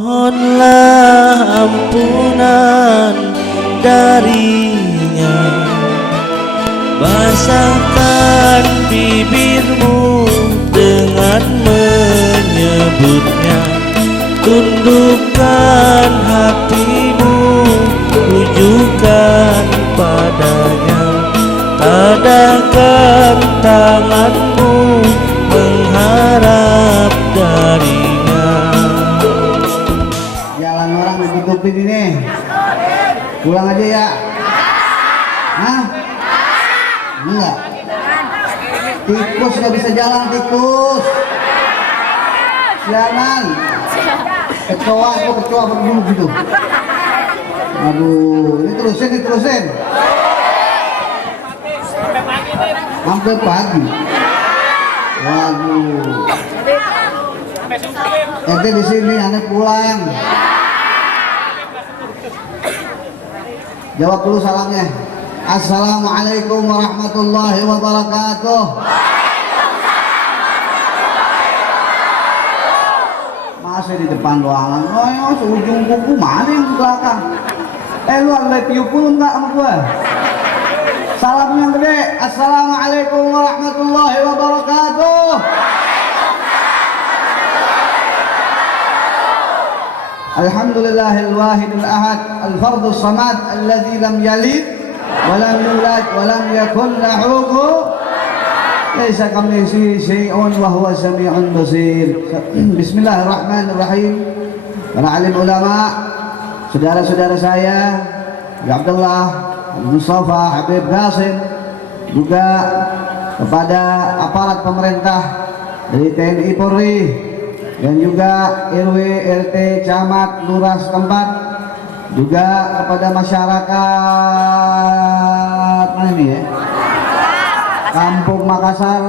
Mohonlah ampunan darinya, basahkan bibirmu dengan menyebutnya, tundukkan hatimu, tujukan padanya, tadahkan tanganmu mengharap darinya. Jalan orang ditutupin ini, pulang aja ya. Hah? Enggak. Tikus nggak bisa jalan, tikus. Sialan. Kecoa berdulu gitu. Aduh, ini terusin. Sampai pagi. Waduh. Ente di sini, aneh pulang. Jawab dulu salamnya. Assalamualaikum warahmatullahi wabarakatuh. Masih di depan ruangan. Oh, seujung kuku mana yang di belakang? Lu ada piu pun enggak sama gua? Salam yang gede. Assalamualaikum warahmatullahi wabarakatuh. Alhamdulillahil wahidul ahad al-fardus samad alladzi lam yalid wa lam yulad wa lam yakul lahu laisa kamitslihi syai'un wa huwa samii'un basir. Bismillahirrahmanirrahim. Para alim ulama, saudara-saudara saya, Abdullah, Mustafa, Habib Qasim, juga kepada aparat pemerintah dari TNI Polri dan juga RW, RT, camat, lurah setempat, juga kepada masyarakat mana ini ya? Kampung Makassar,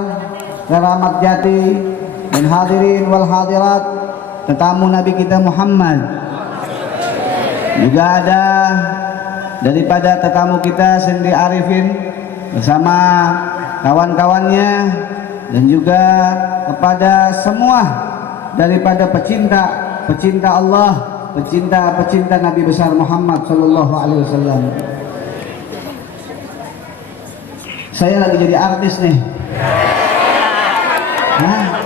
Keramat Jati, dan hadirin wal hadirat, tetamu Nabi kita Muhammad. Juga ada daripada tetamu kita Sendi Arifin bersama kawan-kawannya, dan juga kepada semua daripada pecinta Allah, pecinta Nabi besar Muhammad sallallahu alaihi wasallam. Saya lagi jadi artis nih. Nah,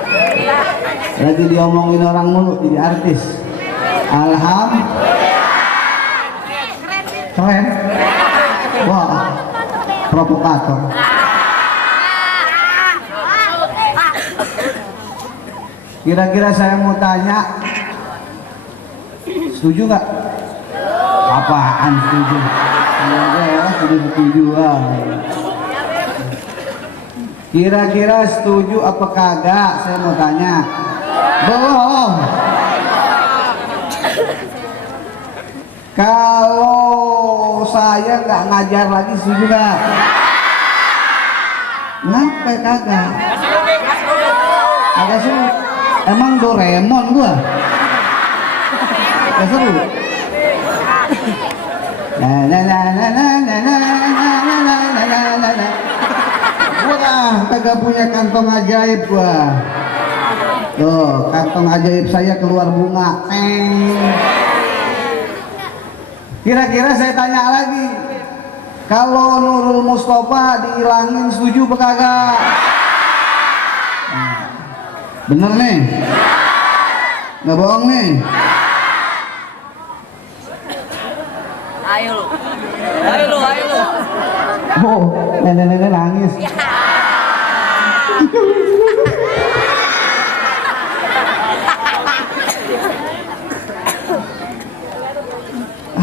lagi diomongin orang mulu jadi artis. Alhamdulillah. Keren. Wah, provokator. Kira-kira saya mau tanya, setuju nggak? Apaan setuju? Setuju. Kira-kira setuju apa kagak? Saya mau tanya. Belum. Kalau saya nggak ngajar lagi, setuju nggak? Ngapa kagak? Agak seru. Emang Doraemon gua? Gak seru? Wah, kagak punya kantong ajaib gua. Tuh, kantong ajaib saya keluar bunga. Kira-kira saya tanya lagi, kalau Nurul Mustafa dihilangin, setuju apa kagak? Bener nih? Nggak bohong nih? Ayo lu. Oh, nenek-nenek nangis.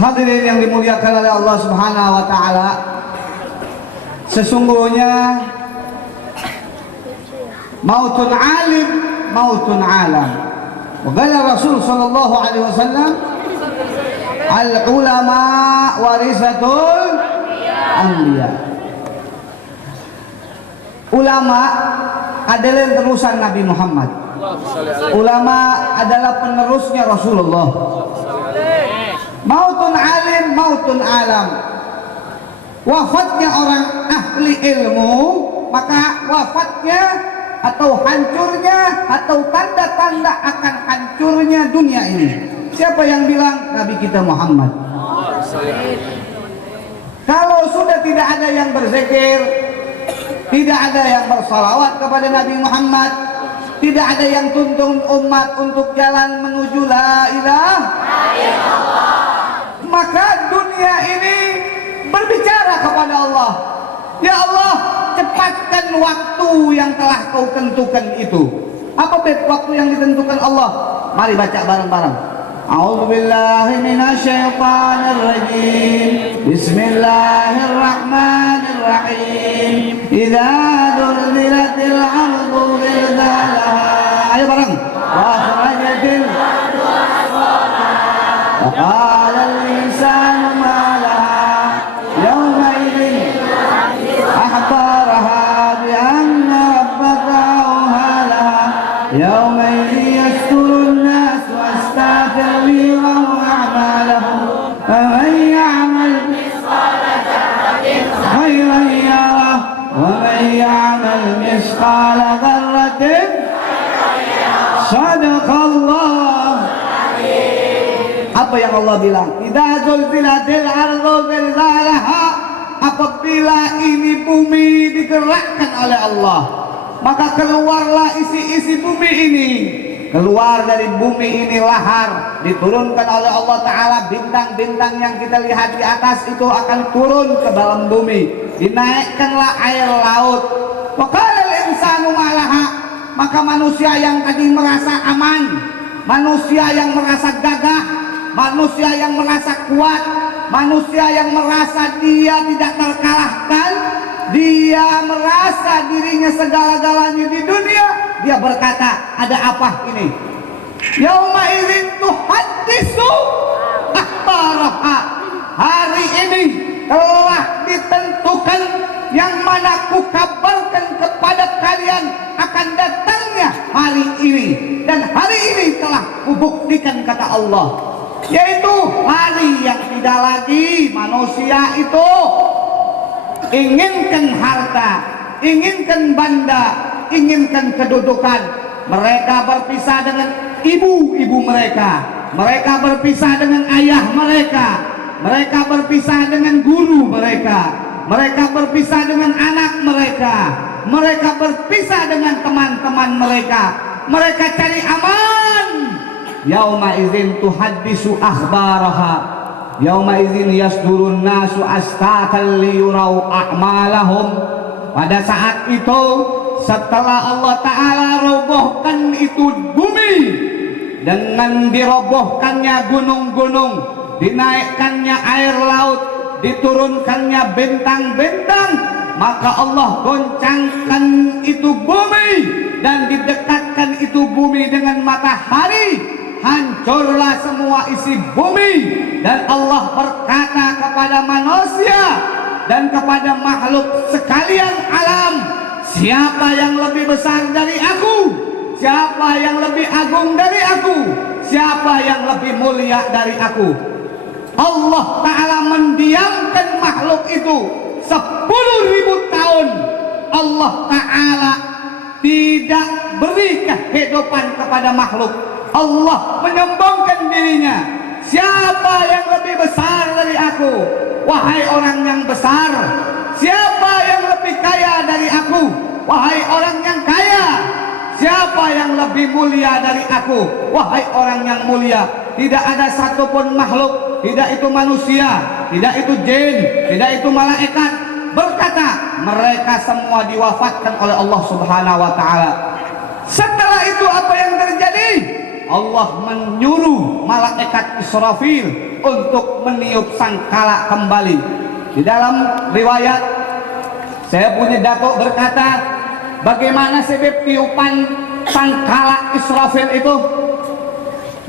Hadirin yang dimuliakan oleh Allah Subhanahu wa taala, sesungguhnya mautun alim, mautun alam. Wa qala Rasul sallallahu alaihi wasallam, al ulama warisatul anbiya. Ulama adalah terusan Nabi Muhammad. Ulama adalah penerusnya Rasulullah. Mautun alim, mautun alam. Wafatnya orang ahli ilmu, maka wafatnya atau hancurnya atau tanda-tanda akan hancurnya dunia ini. Siapa yang bilang? Nabi kita Muhammad. Kalau sudah tidak ada yang berzikir, tidak ada yang bersalawat kepada Nabi Muhammad, tidak ada yang tuntun umat untuk jalan menuju la ilaha illallah, maka dunia ini berbicara kepada Allah, ya Allah, cepatkan waktu yang telah kau tentukan itu. Apa waktu yang ditentukan Allah? Mari baca bareng-bareng. A'udzu billahi minasyaitonir rajim. Bismillahirrahmanirrahim. Idza zulzilatil ardu zilzalaha. Ayo bareng. Wa akhrajatil ardu asqalaha. Wa qala al-insanu ma laha yawma idzin ahbaraha bi anna rabbaka awhalaha yawma idzin yasturun nas واستغفر لي أعمالهم فمن يعمل مثقال ذرة خيرا يره ومن يعمل مثقال ذرة صدق الله. Apa yang Allah bilang? Idza zulzilatil ardu zilzalaha. Apabila ini bumi digerakkan oleh Allah, maka keluarlah isi-isi bumi ini. Keluar dari bumi ini lahar, diturunkan oleh Allah Ta'ala. Bintang-bintang yang kita lihat di atas itu akan turun ke dalam bumi. Dinaikkanlah air laut. Waqalal insanu malaha. Maka manusia yang tadi merasa aman, manusia yang merasa gagah, manusia yang merasa kuat, manusia yang merasa dia tidak terkalahkan, dia merasa dirinya segala-galanya di dunia, dia berkata, ada apa ini? Yauma idzin tuhaddisu akhbaraha. Hari ini telah ditentukan yang mana ku kabarkan kepada kalian akan datangnya hari ini, dan hari ini telah kubuktikan, kata Allah, yaitu hari yang tidak lagi manusia itu inginkan harta, inginkan benda, inginkan kedudukan. Mereka berpisah dengan ibu-ibu mereka, mereka berpisah dengan ayah mereka, mereka berpisah dengan guru mereka, mereka berpisah dengan anak mereka, mereka berpisah dengan teman-teman mereka. Mereka cari aman. Yauma idzin tuhaddisu akhbaraha. Yauma idzin yasdurun nasu astatan liyurau a'malahum. Pada saat itu, setelah Allah Ta'ala robohkan itu bumi, dengan dirobohkannya gunung-gunung, dinaikkannya air laut, diturunkannya bintang-bintang, maka Allah goncangkan itu bumi dan didekatkan itu bumi dengan matahari. Hancurlah semua isi bumi, dan Allah berkata kepada manusia dan kepada makhluk sekalian alam, siapa yang lebih besar dari aku? Siapa yang lebih agung dari aku? Siapa yang lebih mulia dari aku? Allah Ta'ala mendiamkan makhluk itu 10.000 tahun. Allah Ta'ala tidak beri kehidupan kepada makhluk. Allah menyombongkan dirinya. Siapa yang lebih besar dari aku? Wahai orang yang besar. Siapa yang lebih kaya dari aku? Wahai orang yang kaya. Siapa yang lebih mulia dari aku? Wahai orang yang mulia. Tidak ada satupun makhluk, tidak itu manusia, tidak itu jin, tidak itu malaikat, berkata mereka semua diwafatkan oleh Allah Subhanahu wa Ta'ala. Setelah itu apa yang terjadi? Allah menyuruh malaikat Israfil untuk meniup sangkala kembali. Di dalam riwayat, saya punya datuk berkata, bagaimana sebab tiupan sangkala Israfil itu?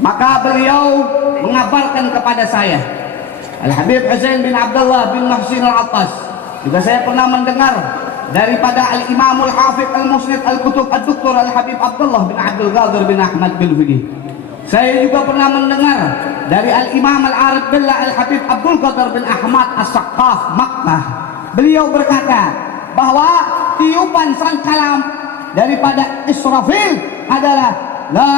Maka beliau mengabarkan kepada saya, Al-Habib Husain bin Abdullah bin Muhsin Al-Attas. Juga saya pernah mendengar daripada Al-Imamul Hafidh Al-Musnid Al-Kutub Ad-Doktor Al-Habib Abdullah bin Abdul Qadir bin Ahmad bin Fiqih. Saya juga pernah mendengar dari Al-Imam Al-Arif Billah Al-Habib Abdul Qadir bin Ahmad As-Saqqaf Makkah. Beliau berkata bahwa tiupan sangkala daripada Israfil adalah la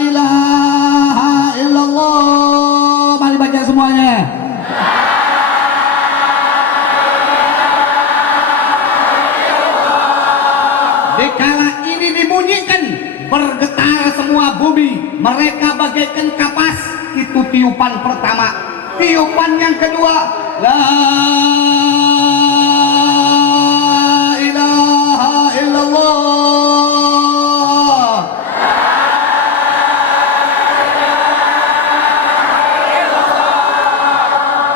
ilaha illallah. Mari baca semuanya. Dikala ini dibunyikan, bergetar semua bumi, mereka bagaikan kapas. Itu tiupan pertama. Tiupan yang kedua, la ilaha illallah.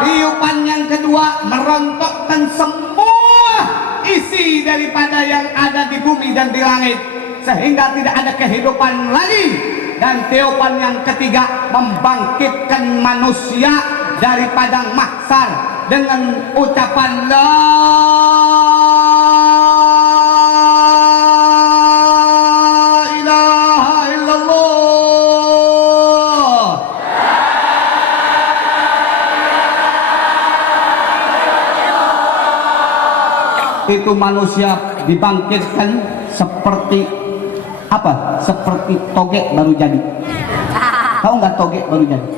Tiupan yang kedua merontokkan semua isi daripada yang ada di bumi dan di langit, sehingga tidak ada kehidupan lagi. Dan tiupan yang ketiga membangkitkan manusia dari padang mahsyar dengan ucapan la ilaha illallah. Itu manusia dibangkitkan seperti apa? Seperti togek baru jadi. Tahu nggak togek baru jadi?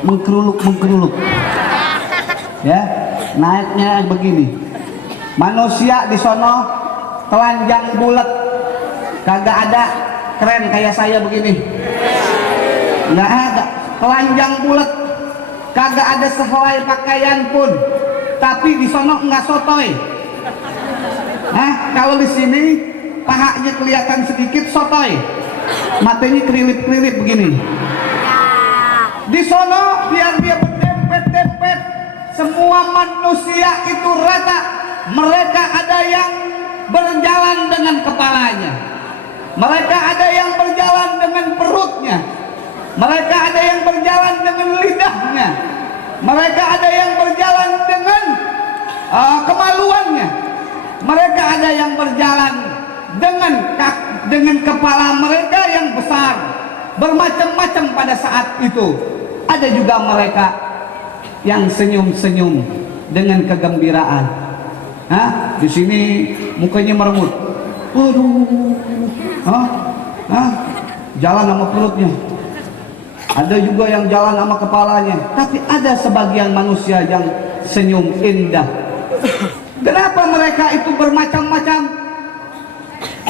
Mengkeruluk ya, naiknya begini. Manusia di sono telanjang bulat, kagak ada keren kayak saya begini, nggak ada. Telanjang bulat, kagak ada sehelai pakaian pun, tapi di sono nggak sotoy. Nah, kalau di sini pahanya kelihatan sedikit sotoy, matanya kelilip-kelilip begini. Di sono biar dia berdempet-dempet, semua manusia itu rata. Mereka ada yang berjalan dengan kepalanya, mereka ada yang berjalan dengan perutnya, mereka ada yang berjalan dengan lidahnya, mereka ada yang berjalan dengan kemaluannya, mereka ada yang berjalan dengan kepala mereka yang besar, bermacam-macam pada saat itu. Ada juga mereka yang senyum-senyum dengan kegembiraan. Hah? Di sini mukanya merengut. Waduh, jalan sama perutnya. Ada juga yang jalan sama kepalanya. Tapi ada sebagian manusia yang senyum indah. Kenapa mereka itu bermacam-macam?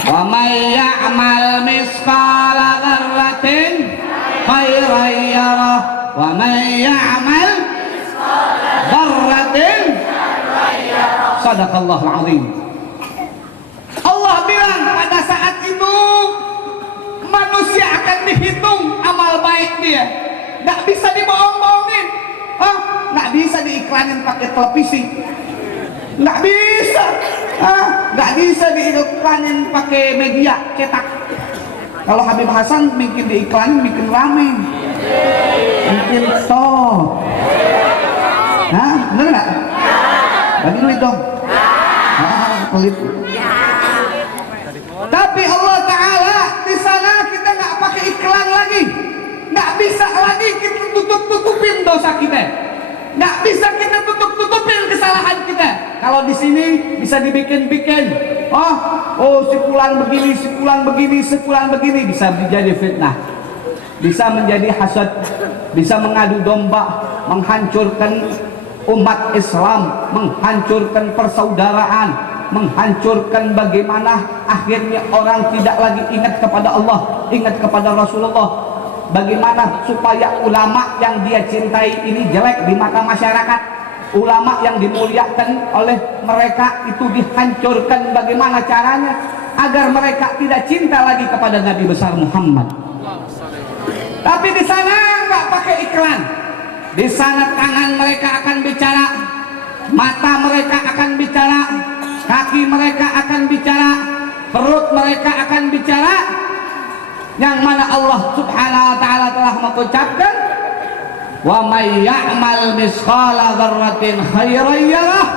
Wa may ya'mal misqala dzarratin khairan yarah wa may ya'mal dzarratin sadaqallahul azim. Allah bilang pada saat itu manusia akan dihitung amal baik dia, nggak bisa dibohong-bohongin, nggak bisa diiklanin pakai televisi, nggak bisa, nggak bisa diiklanin pakai media cetak. Kalau Habib Hasan bikin diiklanin bikin rame, bikin stop. Bener nggak? Bagi duit dong. Pelit. Tapi Allah Ta'ala di sana kita nggak pakai iklan lagi, nggak bisa lagi kita tutup-tutupin dosa kita, nggak bisa kita tutup-tutupin kesalahan kita. Kalau di sini bisa dibikin-bikin, si fulan begini, si fulan begini, si fulan begini, bisa menjadi fitnah, bisa menjadi hasad, bisa mengadu domba, menghancurkan umat Islam, menghancurkan persaudaraan, menghancurkan bagaimana akhirnya orang tidak lagi ingat kepada Allah, ingat kepada Rasulullah. Bagaimana supaya ulama yang dia cintai ini jelek di mata masyarakat, ulama yang dimuliakan oleh mereka itu dihancurkan. Bagaimana caranya agar mereka tidak cinta lagi kepada Nabi besar Muhammad? Tapi di sana nggak pakai iklan. Di sana tangan mereka akan bicara, mata mereka akan bicara, kaki mereka akan bicara, perut mereka akan bicara, yang mana Allah Subhanahu wa Ta'ala telah mengucapkan, wa may ya'mal misqala dzarratin khairan yarah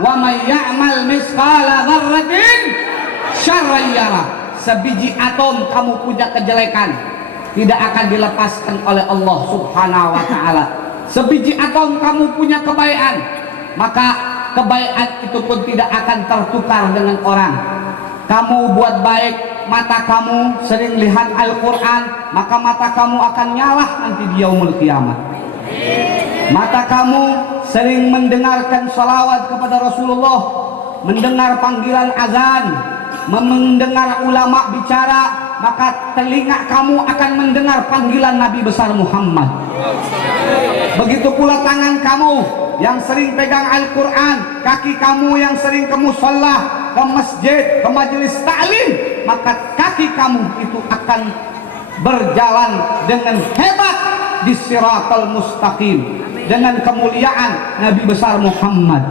wa may ya'mal misqala dzarratin syarran yarah. Sebiji atom kamu punya kejelekan tidak akan dilepaskan oleh Allah Subhanahu wa Ta'ala. Sebiji atom kamu punya kebaikan maka kebaikan itu pun tidak akan tertukar dengan orang. Kamu buat baik, mata kamu sering lihat Al-Quran, maka mata kamu akan nyala nanti di yaumul kiamat. Mata kamu sering mendengarkan salawat kepada Rasulullah, mendengar panggilan azan, mendengar ulama bicara, maka telinga kamu akan mendengar panggilan Nabi besar Muhammad. Begitu pula tangan kamu yang sering pegang Al-Quran, kaki kamu yang sering ke musholla, ke masjid, ke majelis ta'lim, maka kaki kamu itu akan berjalan dengan hebat di siratal mustaqim, dengan kemuliaan Nabi besar Muhammad.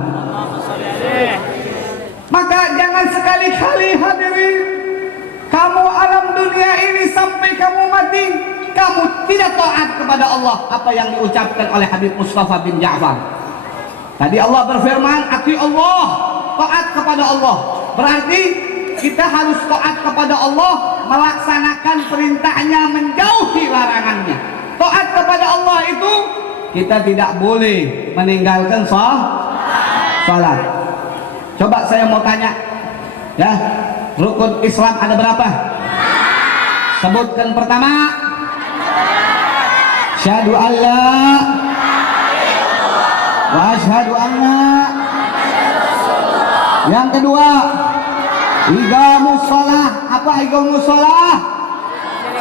Maka jangan sekali-kali hadirin, kamu alam dunia ini sampai kamu mati, kamu tidak taat kepada Allah, apa yang diucapkan oleh Habib Mustafa bin Ja'far. Tadi Allah berfirman, ati Allah, taat kepada Allah. Berarti kita harus taat kepada Allah, melaksanakan perintahnya, menjauhi larangannya. Taat kepada Allah itu kita tidak boleh meninggalkan salat. Coba saya mau tanya, ya, rukun Islam ada berapa? Sebutkan pertama. Syahadu Allah wa asyhadu anna. Yang kedua, iqamus shalah. Apa iqamus shalah?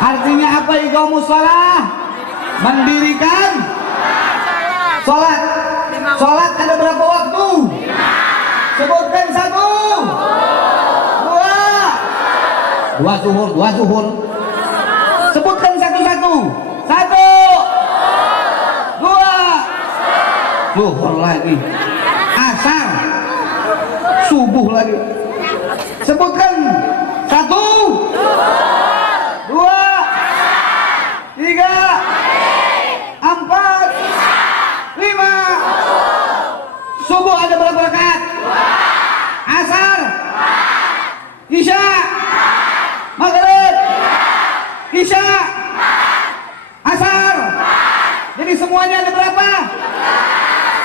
Artinya apa iqamus shalah? Mendirikan salat. Salat ada berapa waktu? Sebutkan satu. Dua zuhur. Sebutkan satu-satu. Satu. Dua. Zuhur lagi. Asar. Subuh lagi. Sebutkan. Satu. Dua. Tiga. Empat. Lima. Subuh ada berapa rakaat? Asar. Isya. Maghrib. Isya. Asar. Jadi semuanya ada berapa?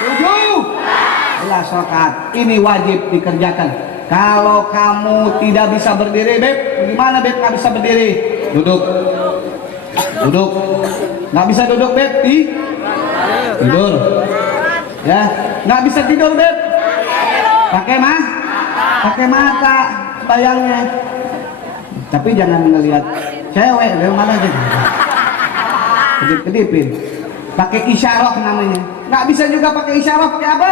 7 rakaat. Ini wajib dikerjakan. Kalau kamu tidak bisa berdiri, Beb, gimana Beb nggak bisa berdiri? Duduk. Nggak bisa duduk, Beb, tidur. Ya, nggak bisa tidur, Beb. Pakai mata bayangnya. Tapi jangan ngelihat cewek dari mana aja. Kedip-kedipin. Pakai isyarah namanya. Nggak bisa juga pakai isyarah, pakai apa?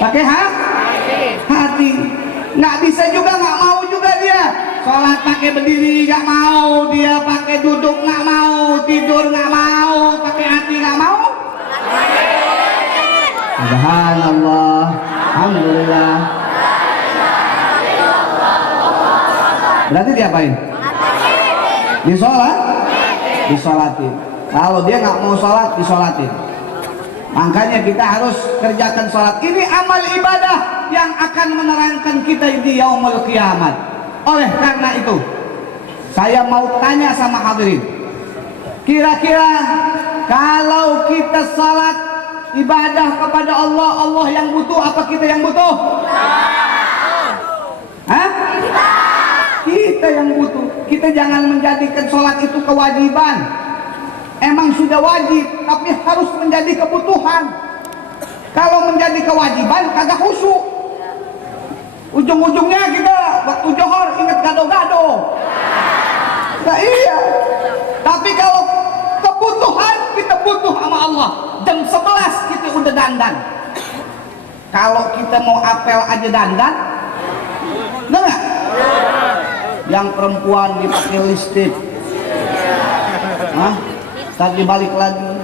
Pakai hati. Nggak bisa juga, nggak mau juga dia. Sholat pakai berdiri nggak mau, dia pakai duduk nggak mau, tidur nggak mau, pakai hati nggak mau. Subhanallah, alhamdulillah. Berarti diapain? Disolatin. Kalau dia nggak mau sholat, disolatin. Makanya kita harus kerjakan sholat. Ini amal ibadah yang akan menerangkan kita di yaumul kiamat. Oleh karena itu, saya mau tanya sama hadirin, kira-kira kalau kita sholat ibadah kepada Allah, Allah yang butuh apa kita yang butuh? Kita yang butuh. Kita jangan menjadikan sholat itu kewajiban. Emang sudah wajib, tapi harus menjadi kebutuhan. Kalau menjadi kewajiban, kagak khusyuk. Ujung-ujungnya kita waktu johor ingat gado-gado. Nah iya. Tapi kalau kebutuhan, kita butuh sama Allah. Jam 11 kita udah dandan. Kalau kita mau apel aja dandan, enggak? Yang perempuan dipakai lipstik. Tadi balik lagi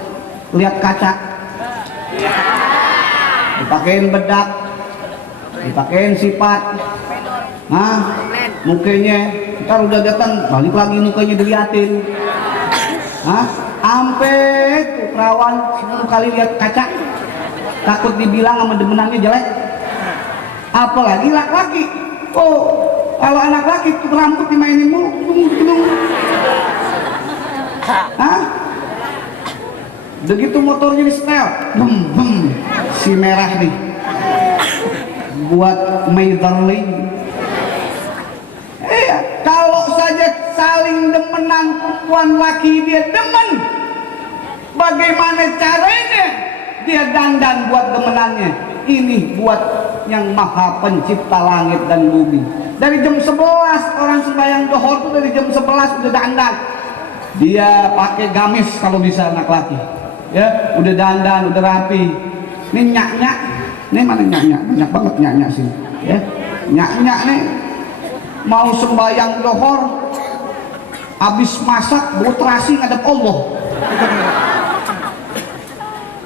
lihat kaca, dipakein bedak, dipakein sifat, mukanya ntar udah datang balik lagi mukanya diliatin, ampe tuh perawan 10 kali lihat kaca, takut dibilang sama demenannya jelek. Apalagi laki-laki, kalau anak laki tuh rambut dimainin mulu, begitu motornya di setel, si merah nih, buat Mayderling. Kalau saja saling demenan perempuan laki dia demen, bagaimana caranya dia dandan buat demenannya? Ini buat yang maha pencipta langit dan bumi. Dari jam 11 orang sembahyang dohor itu dari jam 11 udah dandan. Dia pakai gamis kalau bisa anak laki. Ya, udah dandan, udah rapi. Ini nyak-nyak. Ini mana nyak-nyak? Banyak banget nyak-nyak sih. Ya. Nyak-nyak nih mau sembahyang dohor, habis masak bau terasi ngadep Allah.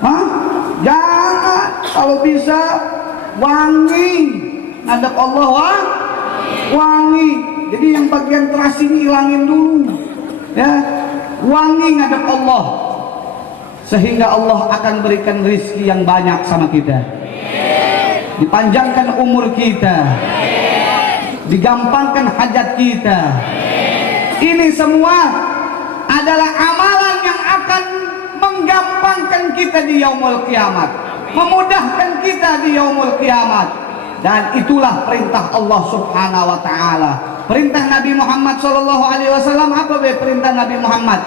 Hah? Jangan, kalau bisa wangi ngadep Allah, wangi. Jadi yang bagian terasi ini hilangin dulu, ya, wangi ngadep Allah, sehingga Allah akan berikan rezeki yang banyak sama kita, dipanjangkan umur kita, digampangkan hajat kita. Ini semua adalah amalan yang akan menggampangkan kita di yaumul kiamat, memudahkan kita di yaumul kiamat. Dan itulah perintah Allah Subhanahu wa taala. Perintah Nabi Muhammad sallallahu alaihi wasallam apa perintah Nabi Muhammad?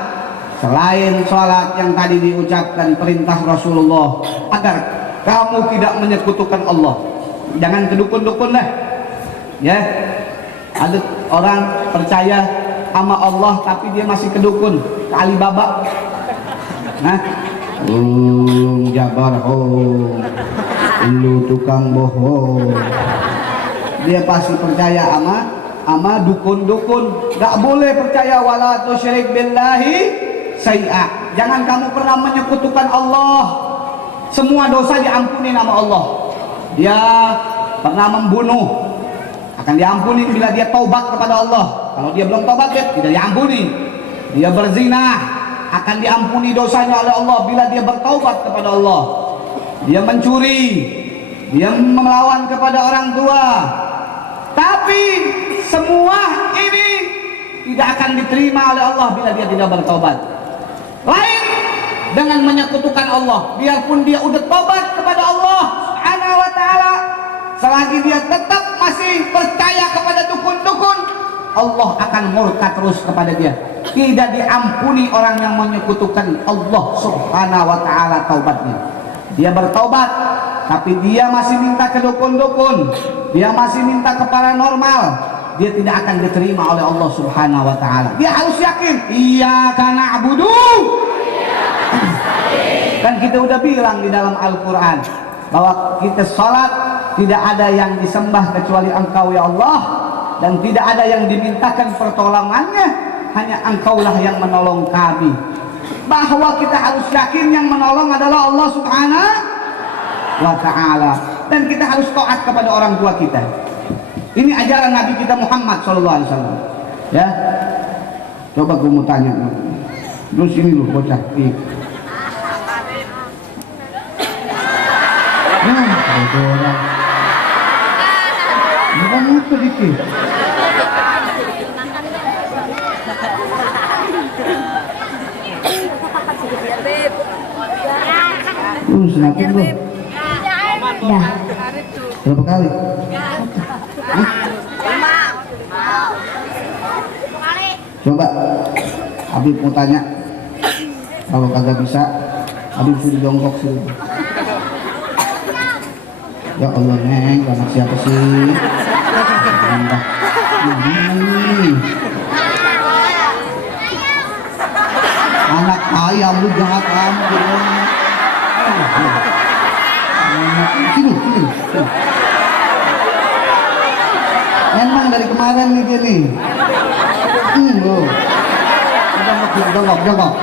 Selain sholat yang tadi diucapkan, perintah Rasulullah agar kamu tidak menyekutukan Allah. Jangan kedukun-dukun lah. Ya, ada orang percaya sama Allah tapi dia masih kedukun, ke Alibaba. Nah, Jabar lu tukang bohong. Dia pasti percaya sama dukun-dukun. Gak boleh percaya, wala tusyrik billahi syai'a. Jangan kamu pernah menyekutukan Allah. Semua dosa diampuni nama Allah. Dia pernah membunuh, akan diampuni bila dia taubat kepada Allah. Kalau dia belum taubat, tidak diampuni. Dia berzina, akan diampuni dosanya oleh Allah bila dia bertaubat kepada Allah. Dia mencuri, dia melawan kepada orang tua. Tapi semua ini tidak akan diterima oleh Allah bila dia tidak bertaubat. Lain dengan menyekutukan Allah, biarpun dia udah taubat kepada Allah Subhanahu wa taala, selagi dia tetap masih percaya kepada dukun-dukun, Allah akan murka terus kepada dia. Tidak diampuni orang yang menyekutukan Allah Subhanahu wa taala taubatnya. Dia bertaubat tapi dia masih minta ke dukun-dukun, dia masih minta ke paranormal, dia tidak akan diterima oleh Allah Subhanahu wa taala. Dia harus yakin, iyyaka na'budu. Kan kita udah bilang di dalam Al-Qur'an bahwa kita salat tidak ada yang disembah kecuali Engkau ya Allah, dan tidak ada yang dimintakan pertolongannya, hanya Engkaulah yang menolong kami. Bahwa kita harus yakin yang menolong adalah Allah Subhanahu wa ta'ala, dan kita harus taat kepada orang tua kita. Ini ajaran Nabi kita Muhammad SAW. Ya, coba gue mau tanya, lu sini lu bocah. Ada orang bukan itu dikit. Semakin lu. Ya. Berapa kali? Coba Habib mau tanya. Kalau kagak bisa, Habib suruh jongkok sih. Ya Allah, Neng, anak siapa sih? Anak ayam, lu jahat kamu. Sini. Emang dari kemarin nih dia nih. Loh. Jongkok.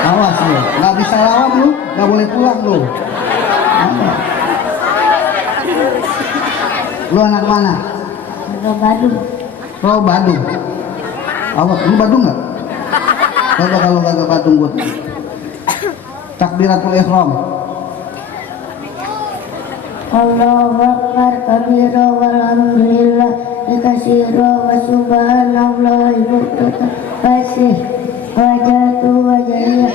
Awas lu, nggak bisa lawan lu, nggak boleh pulang lu. Lu anak mana? Badung. Oh, Badung. Awas, lu Badung nggak? Coba kalau kagak Badung buat takbiratul ihram. Allahu akbar kabira walhamdulillah katsira wa subhanallahi bukratan fasih wajatu wajaya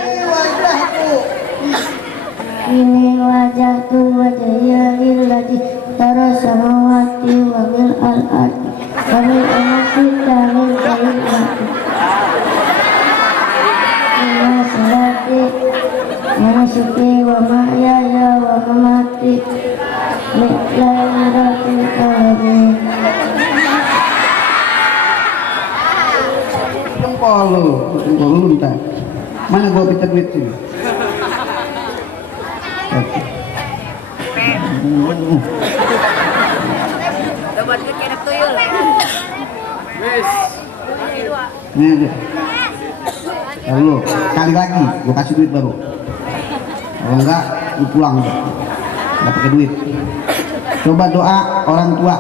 ini wajatu wajaya illati tarasa wa nusuki wa mahyaya wa mamati lillahi rabbil alamin. Jempol lu entar. Mana gua pinter duit sini? Dapat kekinak tuyul. Nih aja. Lalu kali lagi gua kasih duit baru. Kalau enggak lu pulang udah. Enggak pakai duit. Coba doa orang tua.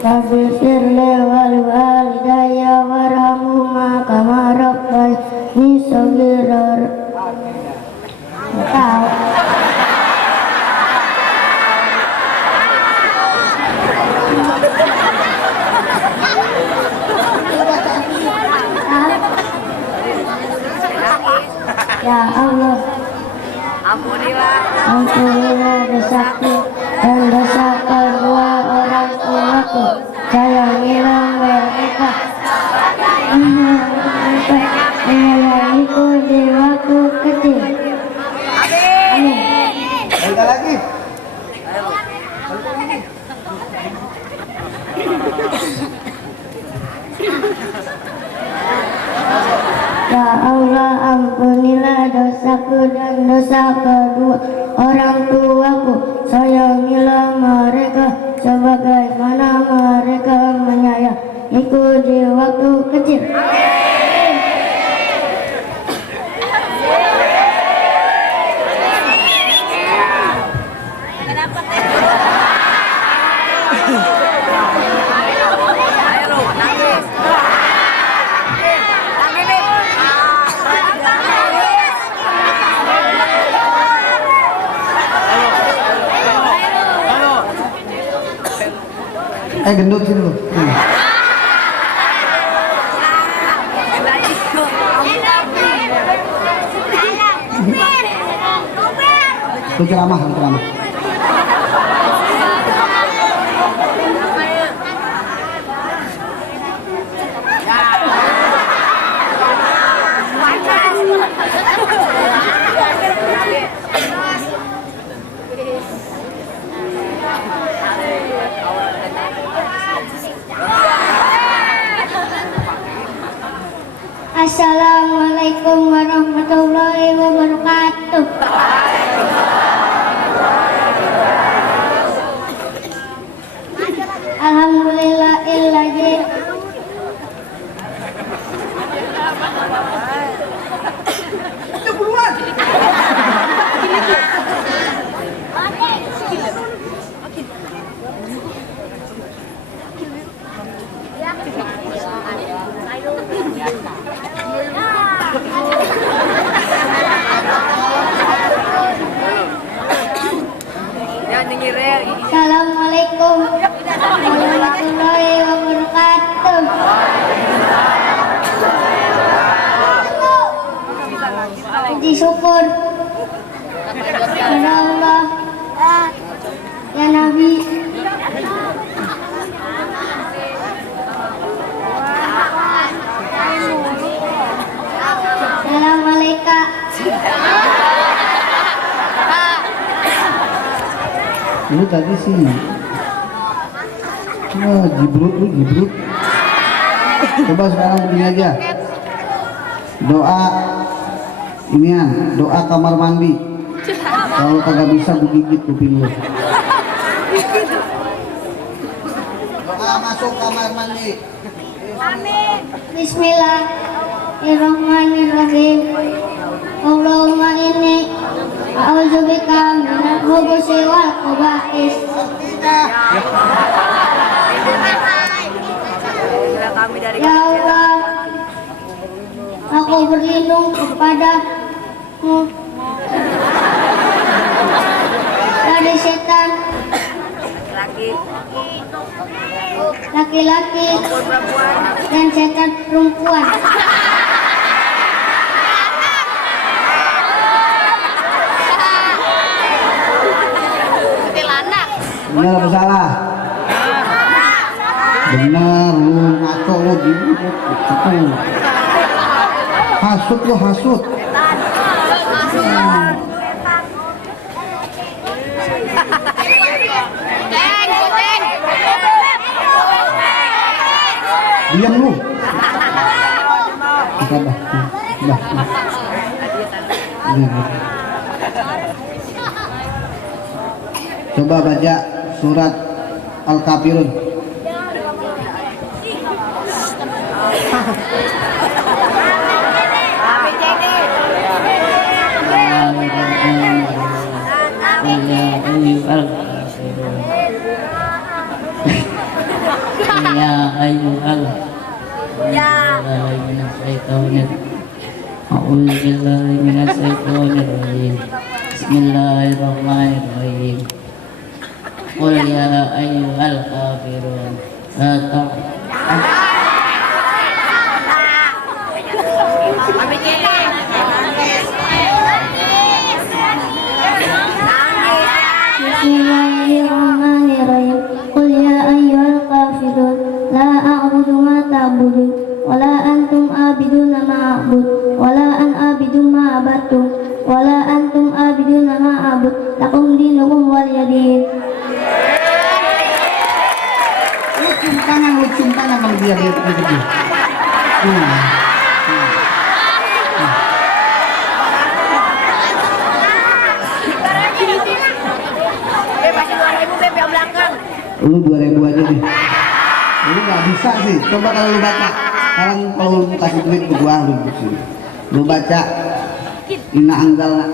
Rabbi firli wal walidayya warhamhuma kama rabbayani shaghira. Tahu. Ya Allah, ampunilah dosaku dan dosa kedua orang tuaku. Sayangilah mereka, menyayangiku di waktu kecil. Amin. Kita lagi. Ya Allah, ampunilah dosaku dan dosa kedua orang tuaku. Sayangilah mereka sebagaimana mereka menyayangiku di waktu kecil. Gendut sini lu. Lu ceramah. Assalamualaikum warahmatullahi wabarakatuh. Alhamdulillahilladzi Assalamualaikum warahmatullahi wabarakatuh. Puji syukur kepada Allah, ya Nabi, salam malaikat. Lu tadi sih jibrut. Coba sekarang begini aja. Doa inian, doa kamar mandi. Kalau kagak bisa digigit kuping lu. Doa masuk kamar mandi. Amin. Bismillahirrahmanirrahim. Allahumma inni a'udzubika minal khubuthi wal khaba'is. Ya Allah, aku berlindung kepadamu dari setan laki-laki dan setan perempuan. Benar apa salah? Benar, lu ngaco lu gitu. Hasut lu hasut. Diam lu. Sabar. Coba baca surat Al-Kafirun. Ya ayyuhal Bismillahirrahmanirrahim. Qul ya ayyuhal kafirun la Bismillahirrahmanirrahim. Qul ya ayyuhal kafirun la a'budu ma ta'budun wala antum abiduna ma a'bud wala an abidu ma abadtum wala antum abiduna ma a'bud lakum dinukum waliyadin. Lu cium tangan kalau dia gitu. Pasti 2000 Beb yang belakang. Lu 2000 aja deh. Lu nggak bisa sih. Coba kalau lu baca. Sekarang kalau lu kasih duit ke gua lu baca Inna Anzalna.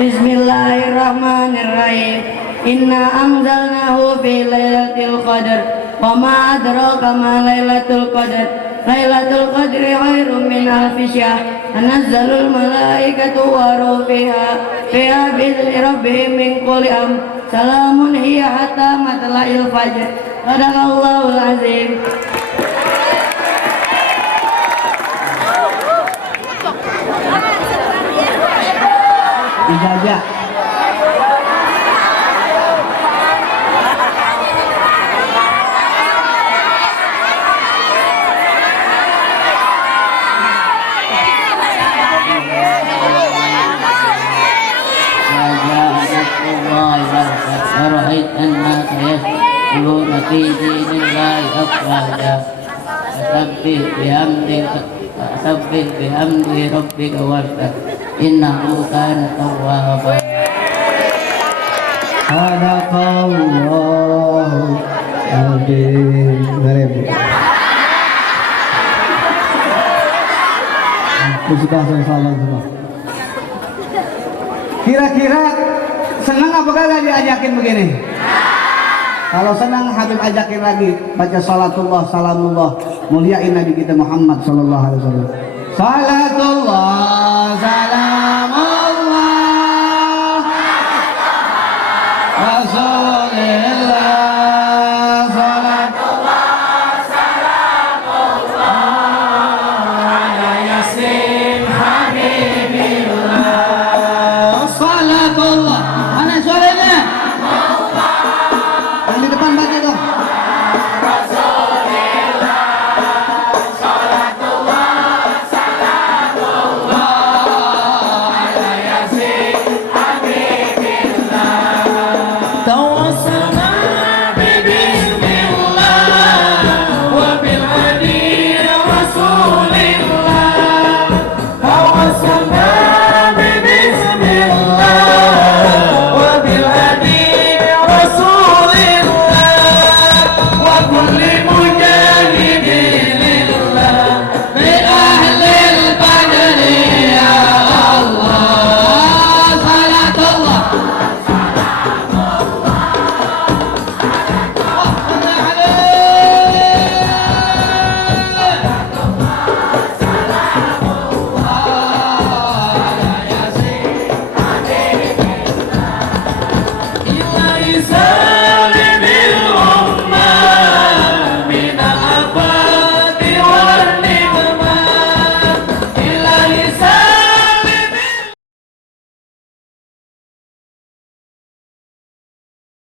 Bismillahirrahmanirrahim. Inna anzalnahu fi lailatul qadar. Wa ma adraka ma lailatul qadar. Lailatul qadri khairum min alfi syahr. Tanazzalul malaikatu wa ruhu fiha bi'izni rabbihim min kulli amr. Salamun hiya hatta matla'il fajr. Sadaqallahul azim. Ijazah. أرأيت الناس يدخلون في دين الله أفواجا فسبح بحمد ربك واستغفر إنه كان توابا. Sadaqallahu azim. Sudah salam semua. Kira-kira senang apa kagak diajakin begini? Kalau senang Habib ajakin lagi baca salatullah salamullah muliain Nabi kita Muhammad sallallahu alaihi wasallam. Salatullah salam